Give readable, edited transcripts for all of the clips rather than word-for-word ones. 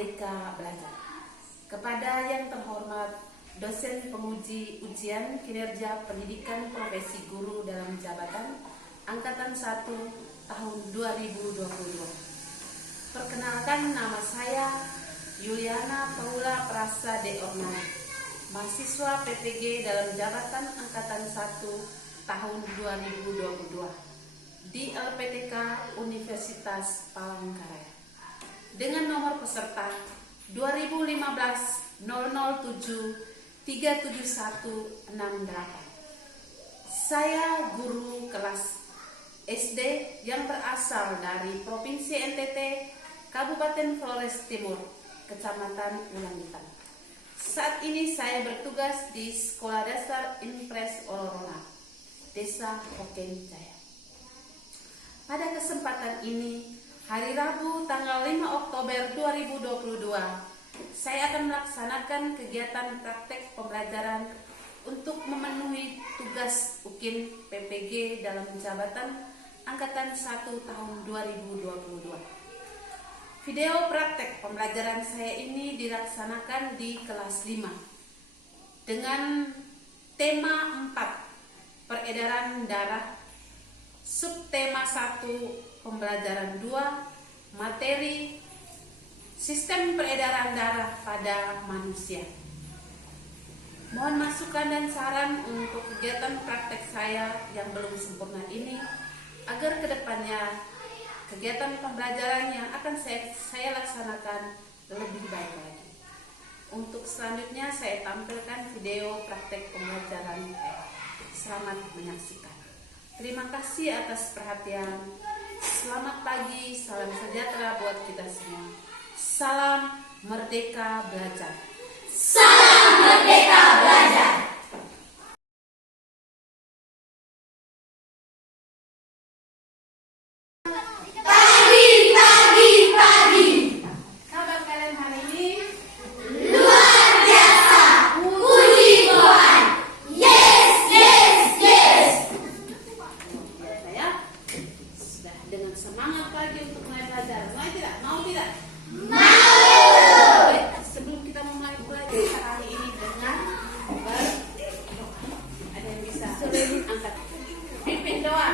Merdeka Belajar. Kepada yang terhormat dosen penguji ujian kinerja pendidikan profesi guru dalam jabatan Angkatan 1 tahun 2022. Perkenalkan, nama saya Yuliana Paula Prasa De Ornai, mahasiswa PPG dalam jabatan Angkatan 1 tahun 2022 di LPTK Universitas Palangkaraya dengan nomor peserta 2015 007 37168. Saya guru kelas SD yang berasal dari Provinsi NTT, Kabupaten Flores Timur, Kecamatan Ulangitan. Saat ini saya bertugas di Sekolah Dasar Impres Olorona, Desa Hoken Jaya. Pada kesempatan ini, hari Rabu tanggal 5 Oktober 2022, saya akan melaksanakan kegiatan praktek pembelajaran untuk memenuhi tugas UKIN PPG dalam jabatan Angkatan 1 tahun 2022. Video praktek pembelajaran saya ini dilaksanakan di kelas 5 dengan tema 4, peredaran darah, subtema 1, pembelajaran 2, materi sistem peredaran darah pada manusia. Mohon masukan dan saran untuk kegiatan praktek saya yang belum sempurna ini, agar kedepannya kegiatan pembelajaran yang akan saya laksanakan lebih baik lagi. Untuk selanjutnya saya tampilkan video praktek pembelajaran. Selamat menyaksikan. Terima kasih atas perhatian. Selamat pagi, salam sejahtera buat kita semua. Salam Merdeka Belajar. Salam Merdeka Belajar. Pagi. Kabar kalian hari ini? Luar biasa. Puji Tuhan. Yes. Ya, sudah dengan semangat pagi untuk mulai belajar. Mau tidak? Baik, sebelum kita mulai belajar hari ini dengan ada yang bisa angkat pimpin doa.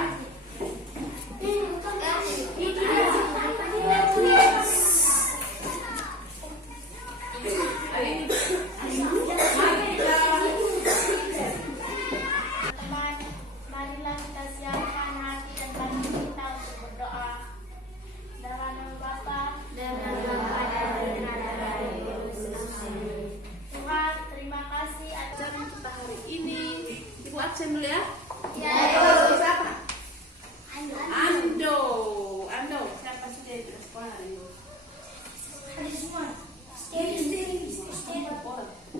Marilah kita siapkan hati dan batin kita untuk berdoa. Dalam nama Bapa dan nama Tuhan, terima kasih atas Ajaran kita hari ini. Ibu absen dulu ya. Ya. Siapa? Ando. Siapa sih dia di sekolah hari ini?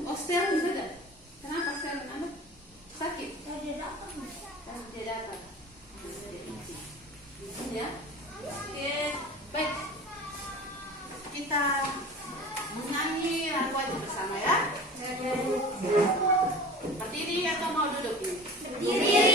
Oh, steril sudah. Kenapa steril? Anda sakit? Tidak dapat. Ya. Oke, baik. Kita menyanyi lagu aja bersama ya. Berdiri atau mau duduk ini? Berdiri.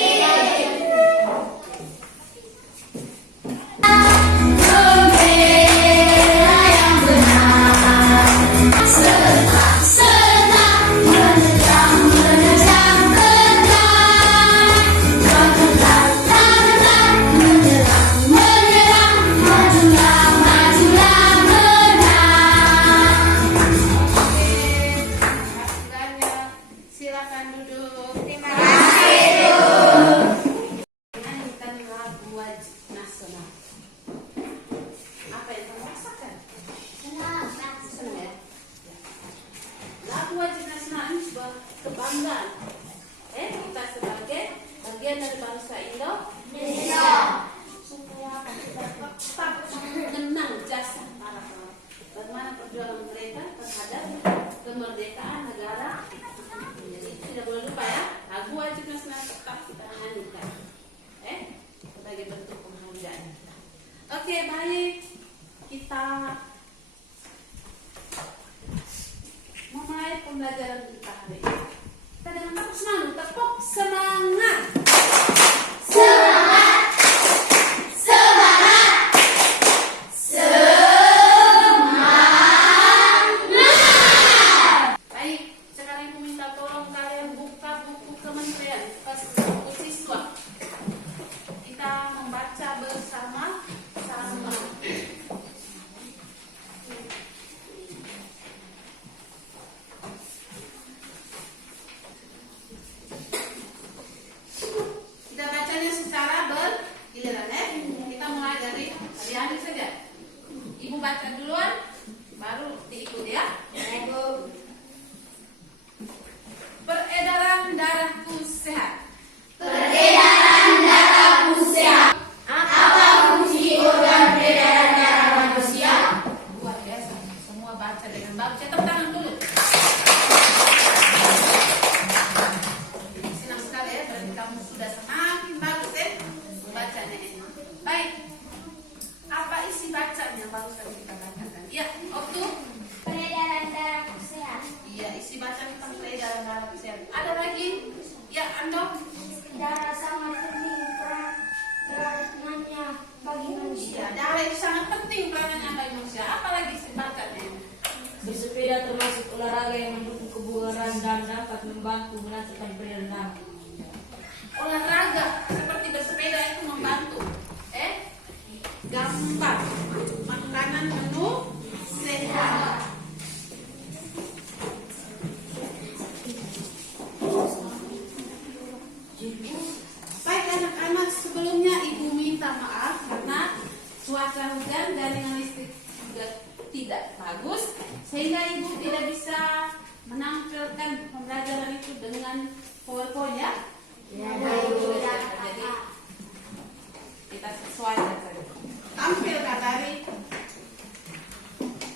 kementerian siswa. Kita membaca bersama-sama. Kita bacanya secara bergiliran ya. Kita mulai dari adik-adik saja. Ibu baca duluan, baru diikut ya. Ibu. Peredaran darahku sehat. Peredaran darahku sehat. Apa fungsi organ peredaran darah manusia? Luar biasa. Semua baca dengan bagus. Tepuk tangan dulu. Senang sekali ya. Berarti kamu sudah semakin bagus ya membacanya ini. Baik. Apa isi bacanya barusan kita bacakan? Ya, waktu. Peredaran darah sehat. Iya, isi baca tentang peredaran darah sehat. Ada lagi? Ya, Ando. Darah sangat penting peranannya bagi manusia. Ya, darah itu sangat penting peranannya bagi manusia. Apalagi isi bacanya? Bersepeda termasuk olahraga yang mendukung kebugaran dan dapat membantu melancarkan peredaran darah. Olahraga seperti bersepeda itu membantu. Gambar makanan menu sehat. Baik anak-anak, sebelumnya ibu minta maaf karena cuaca hujan dan dengan listrik juga tidak bagus, sehingga ibu tidak bisa menampilkan pembelajaran itu dengan PowerPoint ya. Jadi kita sesuaikan saja. Tampil Kak Tari.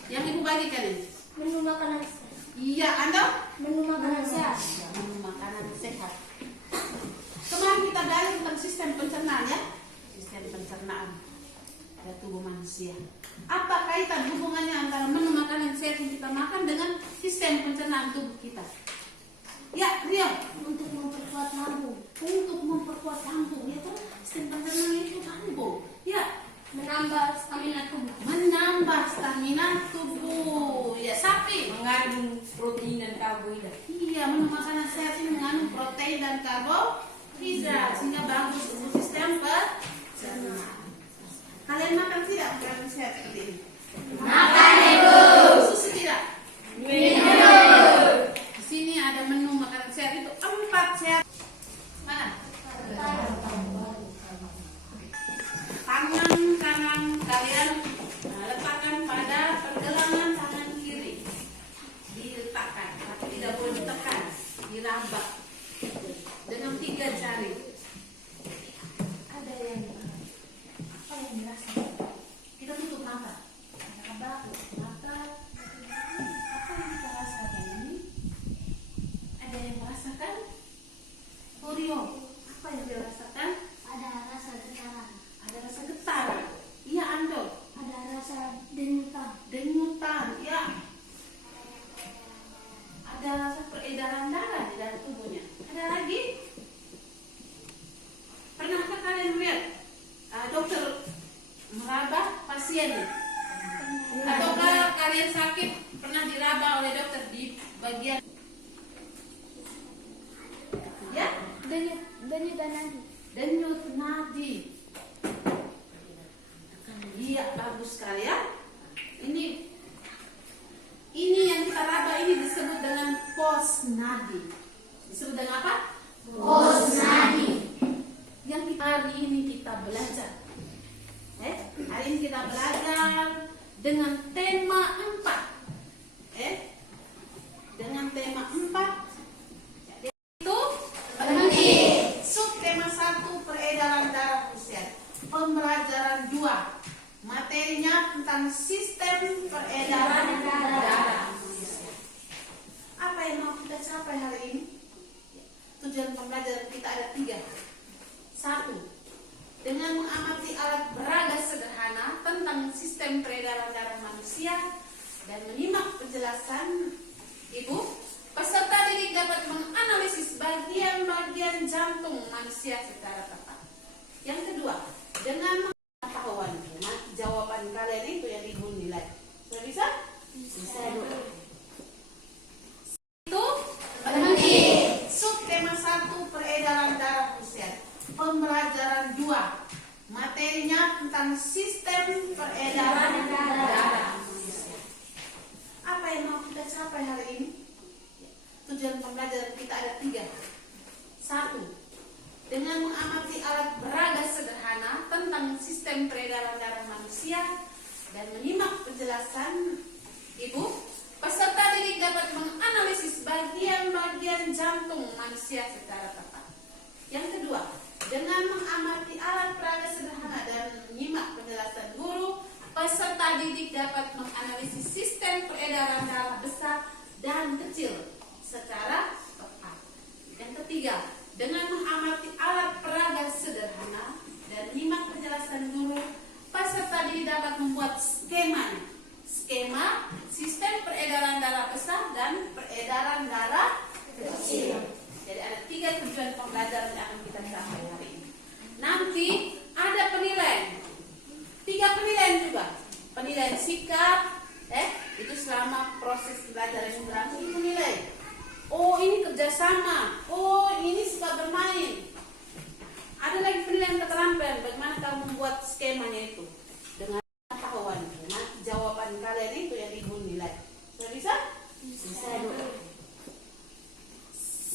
Yang ibu bagikan ini. Menu makanan sehat. Iya, Anda? Menu makanan sehat. Menu makanan sehat. Kemarin kita belajar tentang sistem pencernaan ya. Sistem pencernaan pada tubuh manusia. Apa kaitan hubungannya antara menu makanan sehat yang kita makan dengan sistem pencernaan tubuh kita? Ya, Rio. Untuk memperkuat lambung. Untuk memperkuat lambung, ya kan? Sistem pencernaan itu lambung. Ya, Menambah stamina tubuh. menambah stamina tubuh. Ya, sapi. Mengandung protein dan karbohidrat. Iya, menu makanan sehat ini mengandung protein dan karbohidrat sehingga bagus untuk sistem pencernaan. Kalian makan tidak makanan sehat seperti ini? Makan Ibu. Susu tidak? Minum. Di sini ada menu makanan sehat itu 4 sehat. Mana? Tangan kanan kalian letakkan pada pergelangan tangan kiri. Diletakkan, tapi tidak boleh ditekan. Diraba dengan 3 jari. Ada yang apa yang dirasakan? Kita tutup mata. Raba mata. Apa yang kita rasakan ini? Ada yang merasakan? Rio, apa yang dirasakan? Ada rasa getaran. Ada rasa getar. Iya, Ando. Ada rasa denyutan. Denyutan, ya. Ada rasa peredaran darah di dalam tubuhnya. Ada lagi? Pernahkah kalian lihat dokter meraba pasien? Ataukah kalian sakit pernah diraba oleh dokter di bagian? Ya, Denyut dan nadi. denyut nadi. Iya, bagus sekali ya. Ini yang kita raba ini disebut dengan pos nadi. Disebut dengan apa? Pos nadi. Yang kita hari ini kita belajar. Hari ini kita belajar dengan tema 4. Dengan tema 4. Itu Penting. subtema 1 peredaran darah sehat. Pembelajaran 2. Materinya tentang sistem peredaran darah. Apa yang mau kita capai hari ini? Tujuan pembelajaran kita ada 3. 1. Dengan mengamati alat peraga sederhana tentang sistem peredaran darah manusia dan menyimak penjelasan Ibu, peserta didik dapat menganalisis bagian-bagian jantung manusia secara tepat. Yang kedua, dengan pengetahuan, jawaban kalian itu yang Ibu nilai. Sudah bisa? Bisa. Itu Penting. subtema 1 peredaran darah pusat. Pembelajaran 2. Materinya tentang sistem peredaran darah manusia. Apa yang mau kita capai hari ini? Tujuan pembelajaran kita ada 3. 1. Dengan mengamati alat peraga sederhana tentang sistem peredaran darah manusia dan menyimak penjelasan Ibu, peserta didik dapat menganalisis bagian-bagian jantung manusia secara tepat. Yang kedua, dengan mengamati alat peraga sederhana dan menyimak penjelasan guru, peserta didik dapat menganalisis sistem peredaran darah besar dan kecil secara tepat. Yang ketiga, dengan mengamati alat peraga sederhana dan menyimak penjelasan guru, peserta didik dapat membuat skema sistem peredaran darah besar dan peredaran darah kecil. Jadi ada 3 tujuan pembelajaran yang akan kita capai hari ini. Nanti ada penilaian, 3 penilaian juga. Penilaian sikap, itu selama proses belajar yang berlangsung menilai. Oh ini kerjasama, oh ini suka bermain. Ada lagi penilaian keterampilan, bagaimana kamu membuat skemanya itu dengan pengetahuan. Nanti jawaban kalian itu yang Ibu nilai. Sudah bisa? Bisa.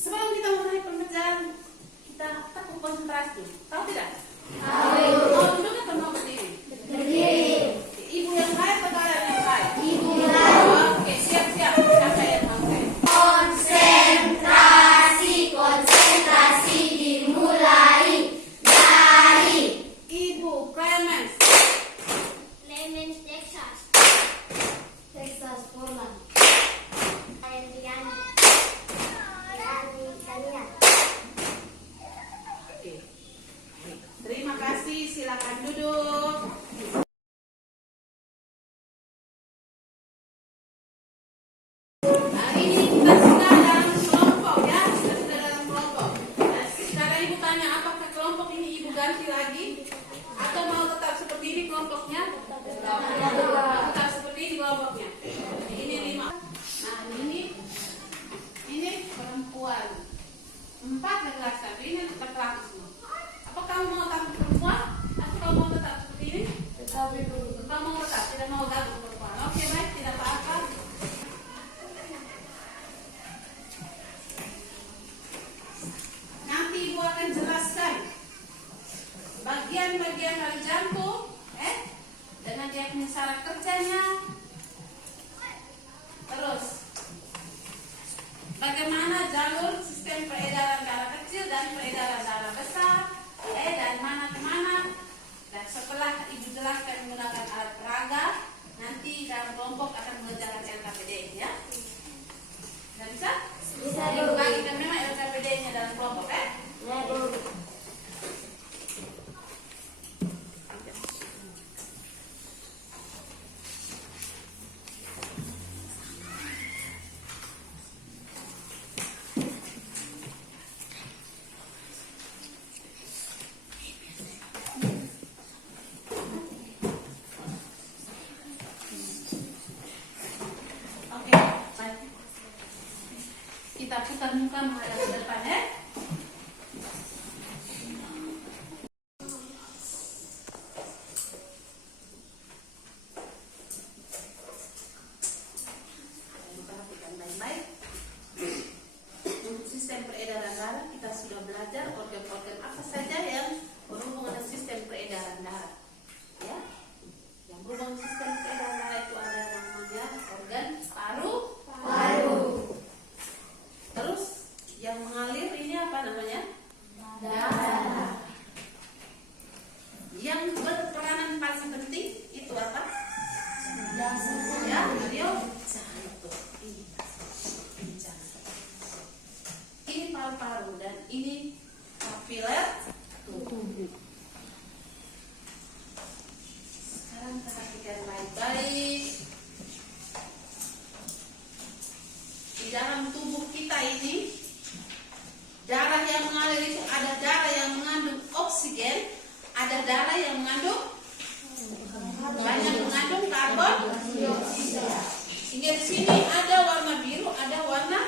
Sebelum kita mulai pembelajaran, kita takut konsentrasi dulu. Tahu tidak? Tahu. Mau duduk atau mau berdiri? Berdiri. Ibu yang lain atau kalian yang lain? Ibu lain. Oke, siap-siap. Siapa yang mau saya? Konsentrasi dimulai dari Ibu Clemens. Lemons, Texas. Texas, Portland. Adriani. Italian. Oke. Terima kasih, silakan duduk. Hari ini kita sudah dalam kelompok ya, sudah dalam kelompok. Nah, sekarang Ibu tanya apakah kelompok ini Ibu ganti lagi atau mau tetap seperti ini kelompoknya? Tetap seperti ini kelompoknya. Ini 5. Nah, ini perempuan. 4 laki-laki, ini laki-laki semua. Apa kamu mau takut perempuan atau kamu mau tetap seperti ini? Tetap Ibu. Kamu mau tetap, tidak mau gabung perempuan. Oke, baik, tidak apa-apa. Nanti Ibu akan jelaskan bagian-bagian dari jantung, dengan dia punya cara kerjanya. Terus, bagaimana jalur sistem peredaran darah kecil dan peredaran darah besar, dan mana ke mana. Dan setelah Ibu jelaskan menggunakan alat peraga, nanti dalam kelompok akan mengerjakan LKPD, ya. Sudah bisa? Bisa, Ibu Bu. bagikan memang LKPD-nya dalam kelompok, Ya, Bu. Oke, baik. Kita putar muka menghadap ke depan, ya. Ibu perhatikan baik-baik. Untuk sistem peredaran darah kita sudah belajar organ-organ apa saja yang berhubungan dengan sistem peredaran darah. Ya, yang berhubungan dengan sistem peredaran darah itu ada namanya organ paru. Terus yang mengalir ini apa namanya? Darah. Yang berperanan paling penting itu apa? Ya, radio jantung. Ini paru-paru dan ini kapiler tubuh. Sekarang perhatikan baik-baik. Di dalam tubuh kita ini, darah yang mengalir itu ada darah yang mengandung oksigen, ada darah yang mengandung banyak mengandung karbon dioksida. Sehingga di sini ada warna biru, ada warna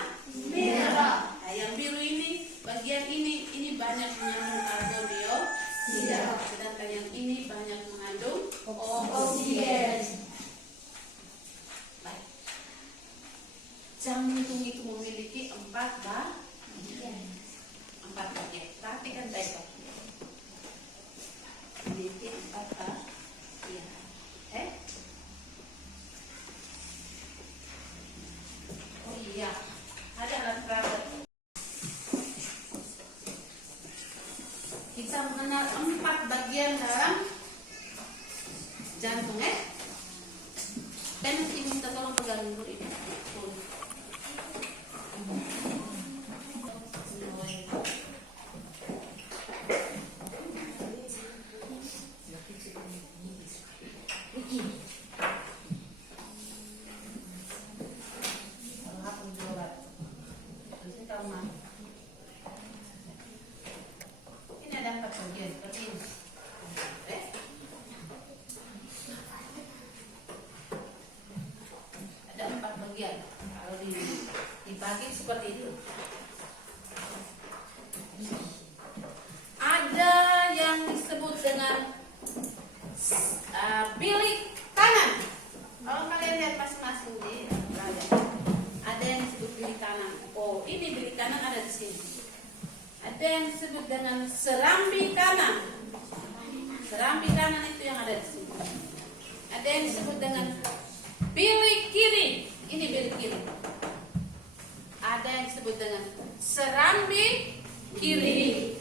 merah. Nah, yang biru ini bagian ini banyak mengandung karbon dioksida, sedangkan yang ini banyak mengandung oksigen. Baik. Jantung itu memiliki 4 bagian. Perhatikan baik-baik. Memiliki 4 bagian. Oh iya, ada alat peraga. Kita mengenal 4 bagian dalam jantung, Dan minta tolong pegang dulu ini. Ini ada 4 bagian seperti ini. Ada 4 bagian. Kalau dibagi seperti itu. Ada yang disebut dengan bilik kanan. Kalau kalian lihat masing-masing di belakang, ada yang disebut bilik kanan. Oh, ini bilik kanan ada di sini. Ada yang disebut dengan serambi kanan. Serambi kanan itu yang ada di sini. Ada yang disebut dengan bilik kiri. Ini bilik kiri. Ada yang disebut dengan serambi kiri.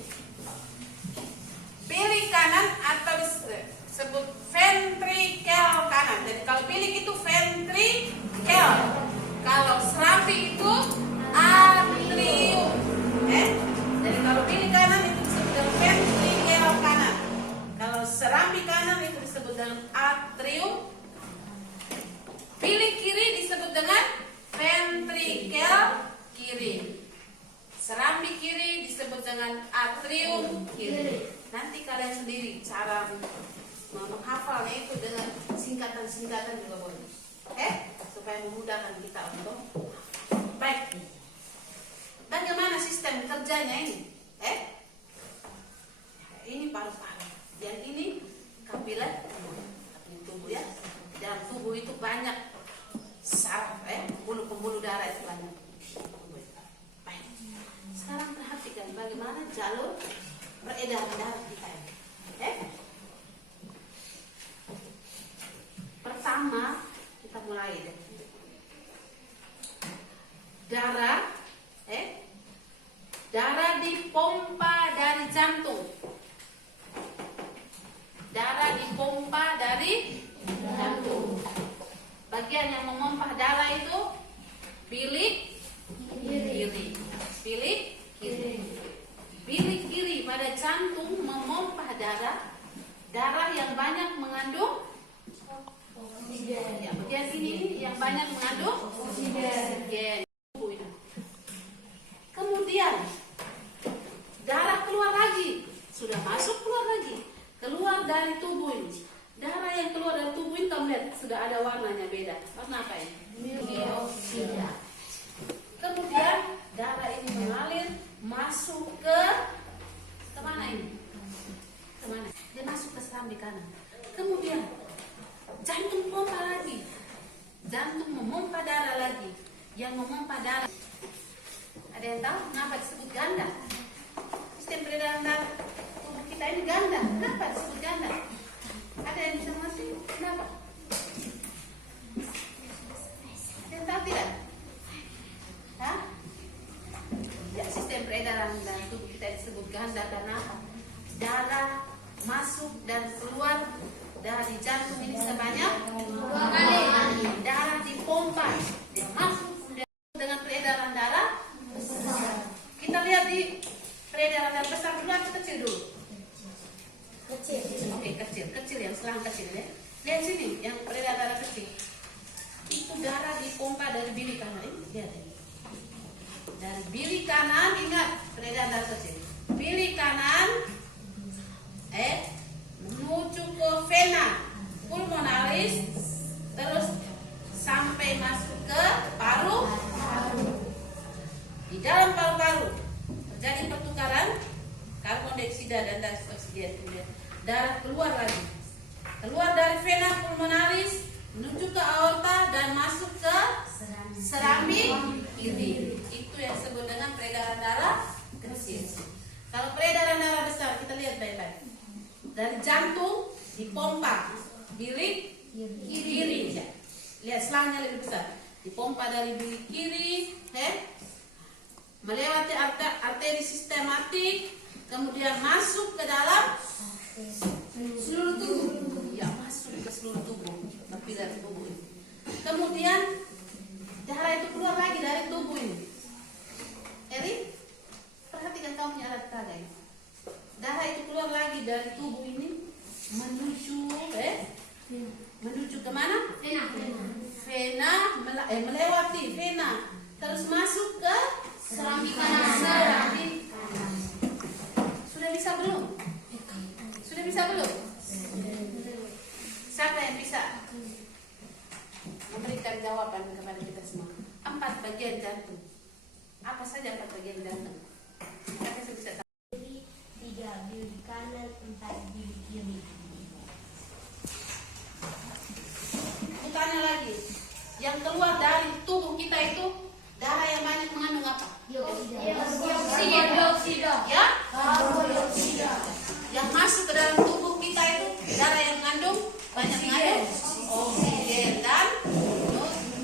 Bilik kanan atau disebut ventrikel kanan. Jadi kalau bilik itu ventrikel, kalau serambi itu atrium. Jadi kalau bilik kanan itu disebut dengan ventrikel kanan. Kalau serambi kanan itu disebut dengan atrium. Bilik kiri disebut dengan ventrikel kiri. Serambi kiri disebut dengan atrium kiri. Nanti kalian sendiri cara menghafalnya itu dengan singkatan-singkatan juga boleh. Supaya memudahkan kita untuk baik. Bagaimana sistem kerjanya ini? Ini paru-paru. Yang ini kapiler tubuh ya. Dalam tubuh itu banyak saraf, pembuluh darah itu banyak. Baik. Sekarang perhatikan bagaimana jalur peredaran darah kita ini. Pertama kita mulai deh. Darah dipompa dari jantung. Darah dipompa dari jantung. Bagian yang memompa darah itu bilik kiri. Bilik kiri. Bilik kiri pada jantung memompa darah yang banyak mengandung oksigen. Ya, bagian ini yang banyak mengandung oksigen. Kemudian darah keluar lagi, sudah masuk keluar lagi, keluar dari tubuh ini. Darah yang keluar dari tubuh ini kamu lihat sudah ada warnanya beda. Warna apa ini? Dioksida. Kemudian darah ini mengalir masuk ke mana ini? Kemana? Dia masuk ke serambi kanan. Kemudian jantung pompa lagi. Jantung memompa darah lagi. Yang memompa darah. Ada yang tahu kenapa disebut ganda? Sistem peredaran darah tubuh kita ini ganda. Kenapa disebut ganda? Ada yang bisa mengerti? Kenapa? Yang tahu tidak? Ya, sistem peredaran dalam tubuh kita disebut ganda karena apa? Darah masuk dan keluar dari jantung ini sebanyak 2 kali. Darah dipompa, dia masuk dengan peredaran darah besar. Kita lihat di peredaran darah besar dulu atau kecil dulu? Kecil yang selang kecil ya. Lihat sini yang peredaran darah kecil. Itu darah dipompa dari bilik kanan ini. Lihat ini. Dari bilik kanan, ingat peredaran darah kecil. Bilik kanan menuju ke vena pulmonalis, terus sampai masuk ke paru. Di dalam paru-paru terjadi dioksida dan das oksigen. Kemudian darah keluar lagi, keluar dari vena pulmonaris menuju ke aorta dan masuk ke serambi kiri. Itu yang disebut dengan peredaran darah kecil. Kalau peredaran darah besar, kita lihat baik-baik. Dari jantung dipompa bilik kiri. Ya. Lihat selangnya lebih besar. Dipompa dari bilik kiri, melewati arteri sistematik, kemudian masuk ke dalam seluruh tubuh. Ya, masuk ke seluruh tubuh, tapi dari tubuh ini. Kemudian darah itu keluar lagi dari tubuh ini. Eri, perhatikan kamu punya alat peraga ini. Darah itu keluar lagi dari tubuh ini menuju kemana? Vena, melewati vena, terus masuk ke serambi kanan. Sudah bisa belum? Sudah bisa belum? Siapa yang bisa memberikan jawaban kepada kita semua? 4 bagian jantung. Apa saja 4 bagian jantung? Siapa yang bisa tahu? 3 bilik kanan, 4 bilik kiri. Tanya lagi, yang keluar dari tubuh kita itu darah yang banyak mengandung apa? Dioksida. Ya? Karbon dioksida. Yang masuk ke dalam tubuh kita itu darah yang mengandung banyak mengandung oksigen dan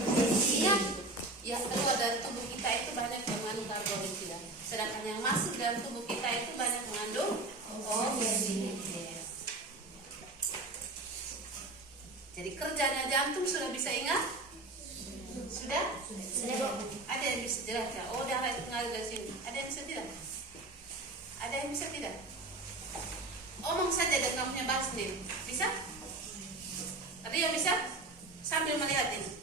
nutrisi. Yang keluar dari tubuh kita itu banyak yang mengandung karbon dioksida. Sedangkan yang masuk dalam tubuh kita itu banyak mengandung oksigen. Jadi kerjanya jantung sudah bisa ingat? Sudah? Ada yang bisa jelaskan? Oh, darah itu mengalir dari sini. Ada yang bisa tidak? Ada yang bisa tidak? Omong saja dan kamu punya bahas sendiri. Bisa? Rio bisa? Sambil melihat ini.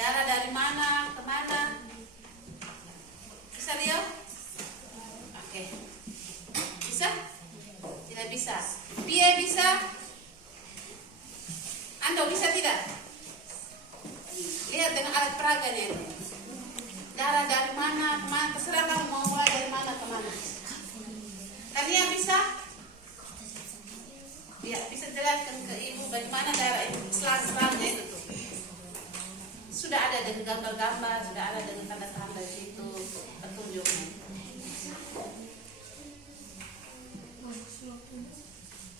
Darah dari mana ke mana? Bisa Rio? Oke. Bisa? Tidak bisa. Pie bisa? Anda bisa tidak? Lihat dengan alat peraganya ini. Darah dari mana ke mana, terserah kamu mau mulai dari mana ke mana. Kalian bisa? Ya, bisa jelaskan ke ibu bagaimana darah itu, selang-selangnya itu tuh. Sudah ada dengan gambar-gambar, sudah ada dengan tanda-tanda di situ, petunjuknya.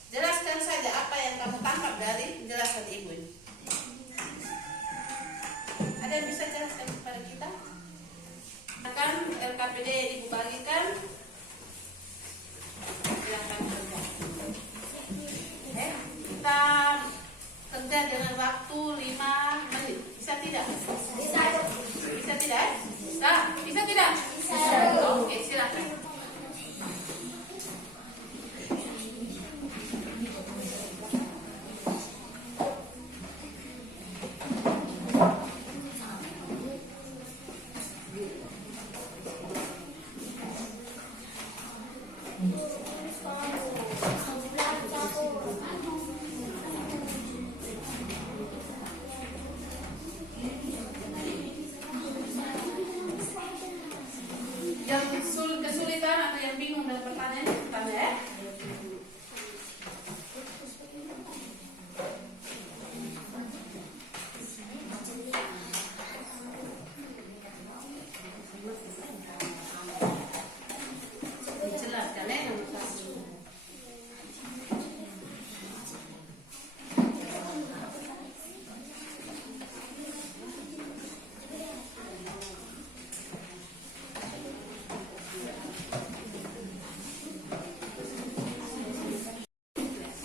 Jelaskan saja apa yang kamu tangkap dari penjelasan ibu ini. Ada yang bisa jelaskan kepada kita? Akan LKPD ibu bagikan. Silakan kerja. Kita kerja dengan waktu 5 menit. Bisa tidak? Bisa. Bisa tidak? Bisa. Bisa tidak? Bisa. Oke, silakan. Yang kesulitan atau yang bingung dengan pertanyaan, tanya ya. Dijelaskan ya nomor 1.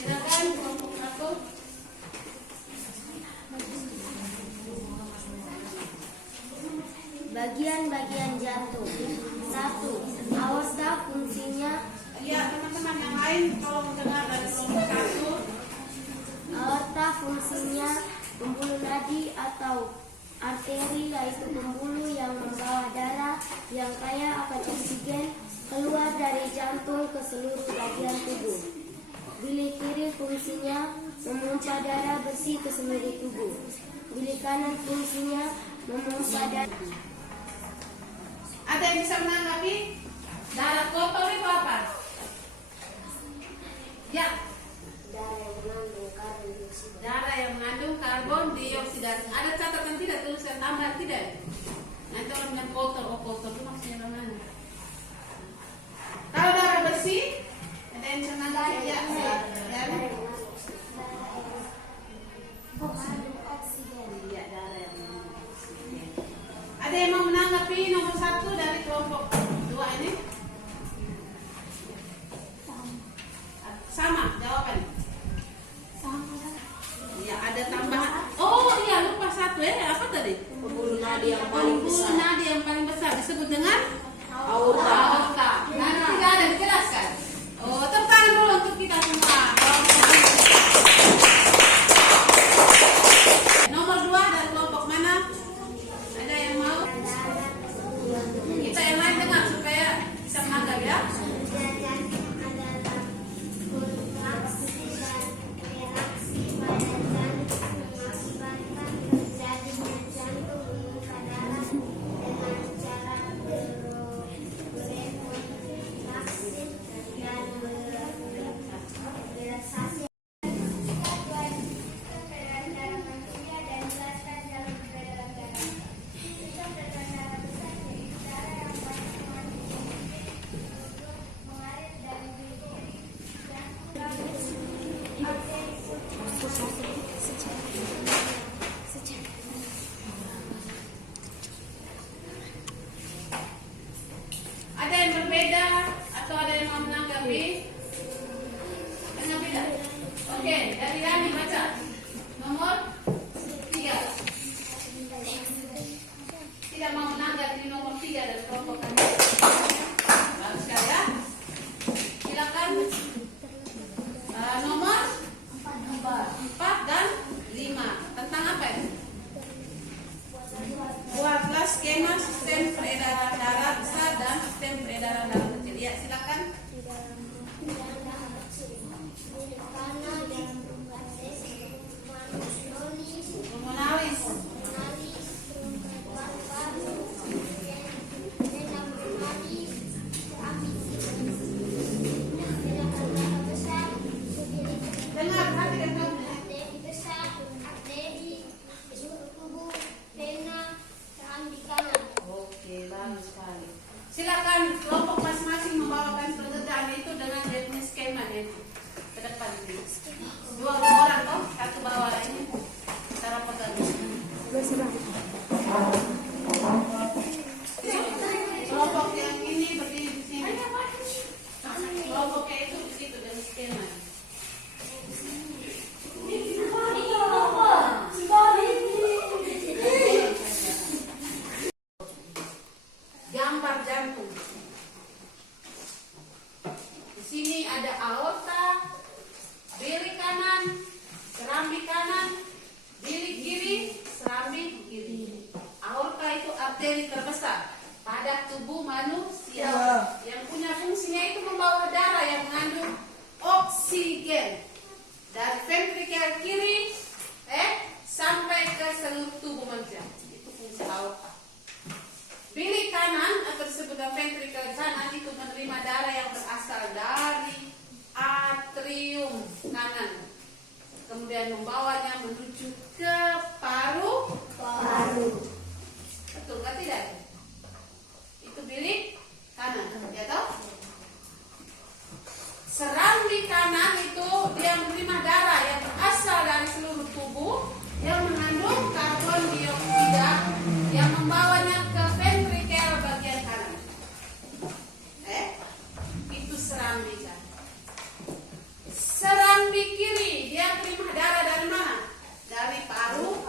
Silakan kelompok 1. Bagian-bagian jantung. 1. Aorta fungsinya. Ya, teman-teman yang lain tolong dengar dari kelompok 1. Aorta fungsinya pembuluh nadi atau arteri, yaitu pembuluh yang membawa darah yang kaya akan oksigen keluar dari jantung ke seluruh bagian tubuh. Bilik kiri fungsinya memompa darah besi ke seluruh tubuh. Bilik kanan fungsinya memompa darah. Ada yang bisa menanggapi? Darah kotor itu apa? sama jawaban. Ya ada tambahan. Oh iya lupa satu ya, apa tadi? Pembuluh nadi yang paling Pembuluh besar. nadi yang paling besar disebut dengan Aorta. aorta. Nanti tidak ada dijelaskan. Oh, tepuk tangan dulu untuk kita semua. Nomor 2 dari kelompok mana? Ada yang mau? Kita yang lain dengar supaya bisa menangkap ya. Ada yang berbeda atau ada yang mau menanggapi? Yang beda. Oke, dari Yani baca. Nomor 3. Tidak mau menanggapi nomor 3 dari kelompok kami. Bagus sekali ya. Silakan. Nomor 4 dan 5. Tentang apa ini? Buatlah skema sistem peredaran darah besar dan sistem peredaran darah kecil. Ya, silakan. Pulmonalis. Dengar, perhatikan kamu. Oke, bagus sekali. Silakan kelompok masing-masing membawakan pekerjaan itu dengan jenis skema itu ke depan ini. 2 orang toh, satu bawa ini cara pegang. Kelompok yang ini berdiri di sini. Kelompoknya itu di situ dengan skema. Gambar jantung. Di sini ada aorta, bilik kanan, serambi kanan, bilik kiri, serambi kiri. Aorta itu arteri terbesar pada tubuh manusia yang punya fungsinya itu membawa darah yang mengandung oksigen dari ventrikel kiri sampai ke seluruh tubuh manusia. Itu fungsi aorta. Bilik kanan atau disebut ventrikel kanan itu menerima darah yang berasal dari atrium kanan, kemudian membawanya menuju ke paru. Betul kan tidak? Itu bilik kanan, ya toh? Serambi kanan itu dia menerima darah yang berasal dari seluruh tubuh yang mengandung karbon dioksida yang membawanya ke ventrikel bagian kanan. Itu serambi kan. Serambi kiri dia terima darah dari mana? Dari paru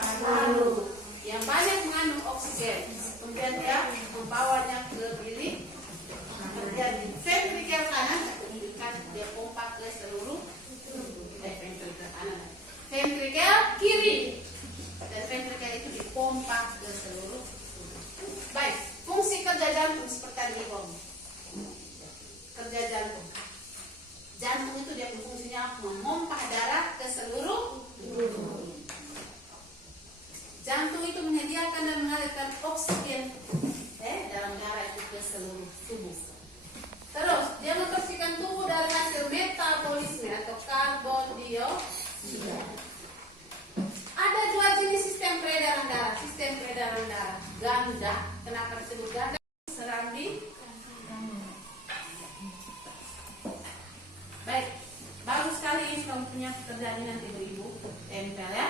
yang banyak mengandung oksigen. Kemudian dia membawanya ke bilik. Kemudian di ventrikel kanan dia pompa ke seluruh ventrikel kanan. Ventrikel kiri dan ventrikel itu dipompa ke seluruh tubuh. Baik, fungsi kerja jantung seperti tadi Bang. Kerja jantung. Jantung itu dia fungsinya memompa darah ke seluruh tubuh. Jantung itu menyediakan dan mengalirkan oksigen dalam darah itu ke seluruh tubuh. Terus dia membersihkan tubuh dari hasil metabolisme atau karbon dioksida. Ada 2 jenis sistem peredaran darah. Sistem peredaran darah ganda. Kenapa disebut ganda? Serambi. Baik, bagus sekali ini kamu punya pekerjaan ini nanti ibu tempel ya.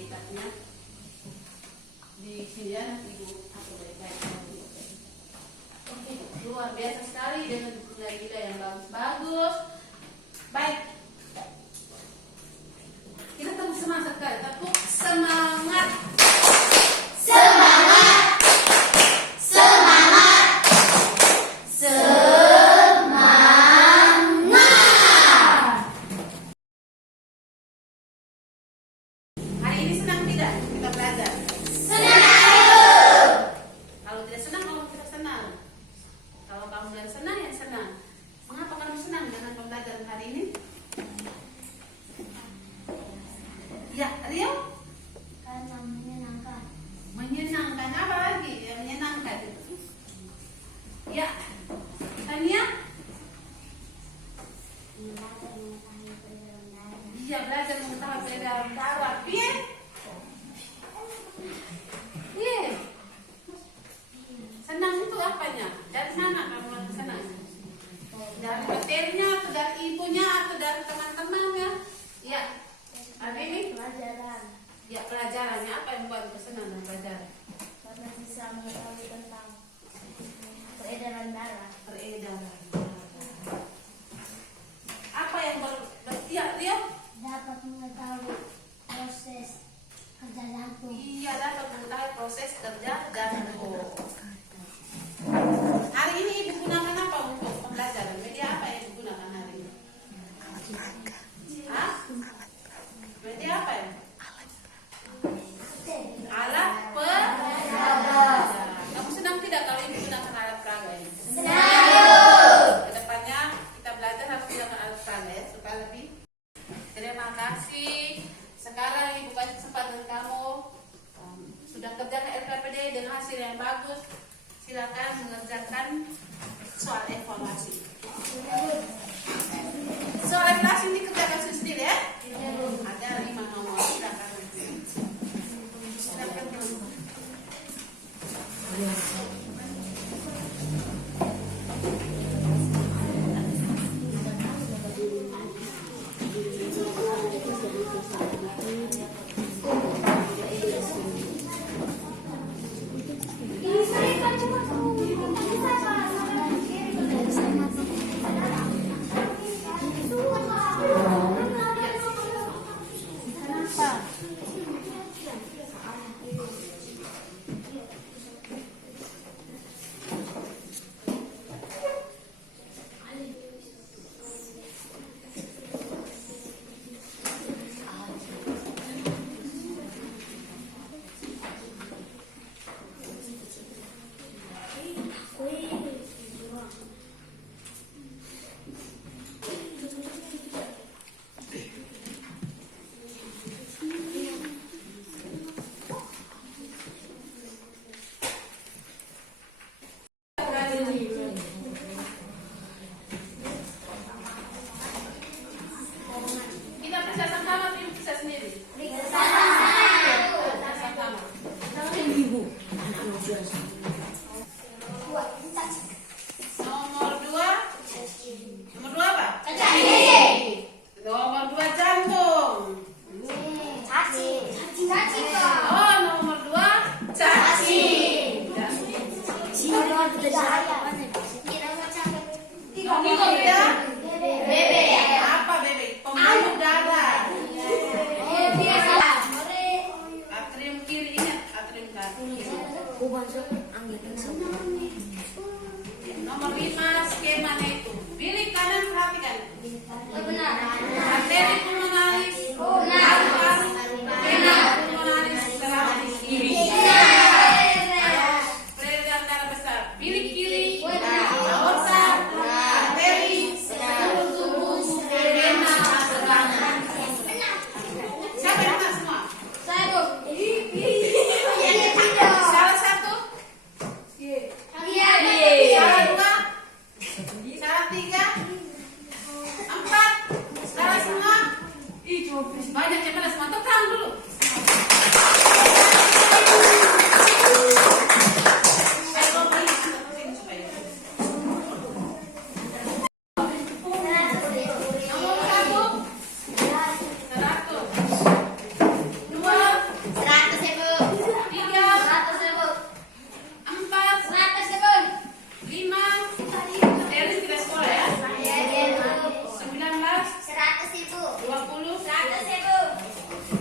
Kita punya di sini ya nanti ibu aku baik-baik. Oke, luar biasa sekali dengan gila yang bagus-bagus. Baik, Sama sekali. Tepuk semangat. Hari ini senang tidak kita belajar? Kalau tidak senang, kamu tidak senang. Kalau kamu bilang senang, ya senang. Mengapa kamu senang dengan pembelajaran hari ini? Ya, Rio? Karena menyenangkan. Menyenangkan apa lagi? Yang menyenangkan itu. Ya, Tania? Belajar mengetahui peredaran darah. Iya, belajar mengetahui peredaran darah. Iya. Iya. Senang itu apanya? Dari mana kamu merasa senang? Dari materinya atau dari ibunya atau dari teman-temannya? Iya. Apa ini? Pelajaran. Ya, pelajarannya apa yang membuat senang dengan pelajaran? Karena bisa mengetahui tentang peredaran darah. Peredaran. Apa yang ya, dia? Dapat mengetahui proses kerja jantung. Iya, dapat mengetahui proses kerja jantung. Hari ini ibu gunakan apa untuk pembelajaran? Media apa yang ibu gunakan hari ini? Hah? Media apa ya? Alat peraga. Kamu senang tidak kalau ibu gunakan alat peraga ini? Senang. Kedepannya kita belajar harus gunakan alat peraga ya, supaya lebih. Terima kasih. Sekarang ibu kasih kesempatan kamu sudah kerjakan LKPD dengan hasil yang bagus. Silakan mengerjakan soal evaluasi. Soal evaluasi ini kerjakan sendiri ya. Ada 5 nomor. Silakan. Silakan. Kita periksa sama-sama, periksa sendiri. Nomor 2. Nomor 2 apa? Nomor 2 jantung. Oh, nomor 2 cacing. Nomor 3 bebek. Apa bebek? Pembuluh darah. Atrium kiri, ingat atrium kiri. Nomor 5 skemanya itu. Bilik kanan perhatikan. Arteri pulmonalis. Paru-paru. Vena pulmonalis selapis kiri. Peredaran darah besar. Bilik kiri. Aorta. Arteri. Seluruh tubuh. Vena selapis. Siapa yang menang semua? Salah satu. Salah 2. Salah 3. 4. Salah semua. Banyak yang pada semua. Tepuk tangan dulu. Saya mau beli sini supaya. Nomor 1. 100. 2. 3. 4. 5. Teris tidak sekolah ya. 19. 20. 21.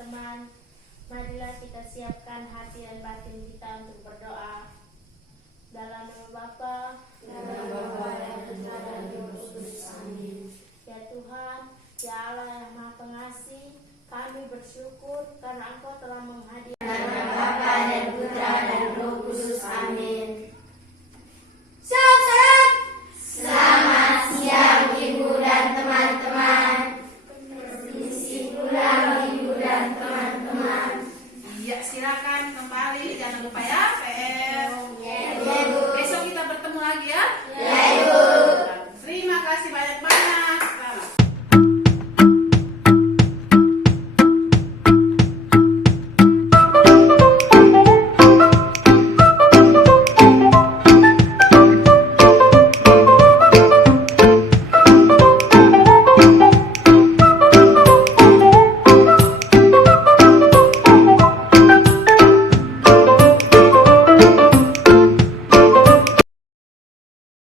teman-teman, marilah kita siapkan hati dan batin kita untuk berdoa. Dalam nama Bapa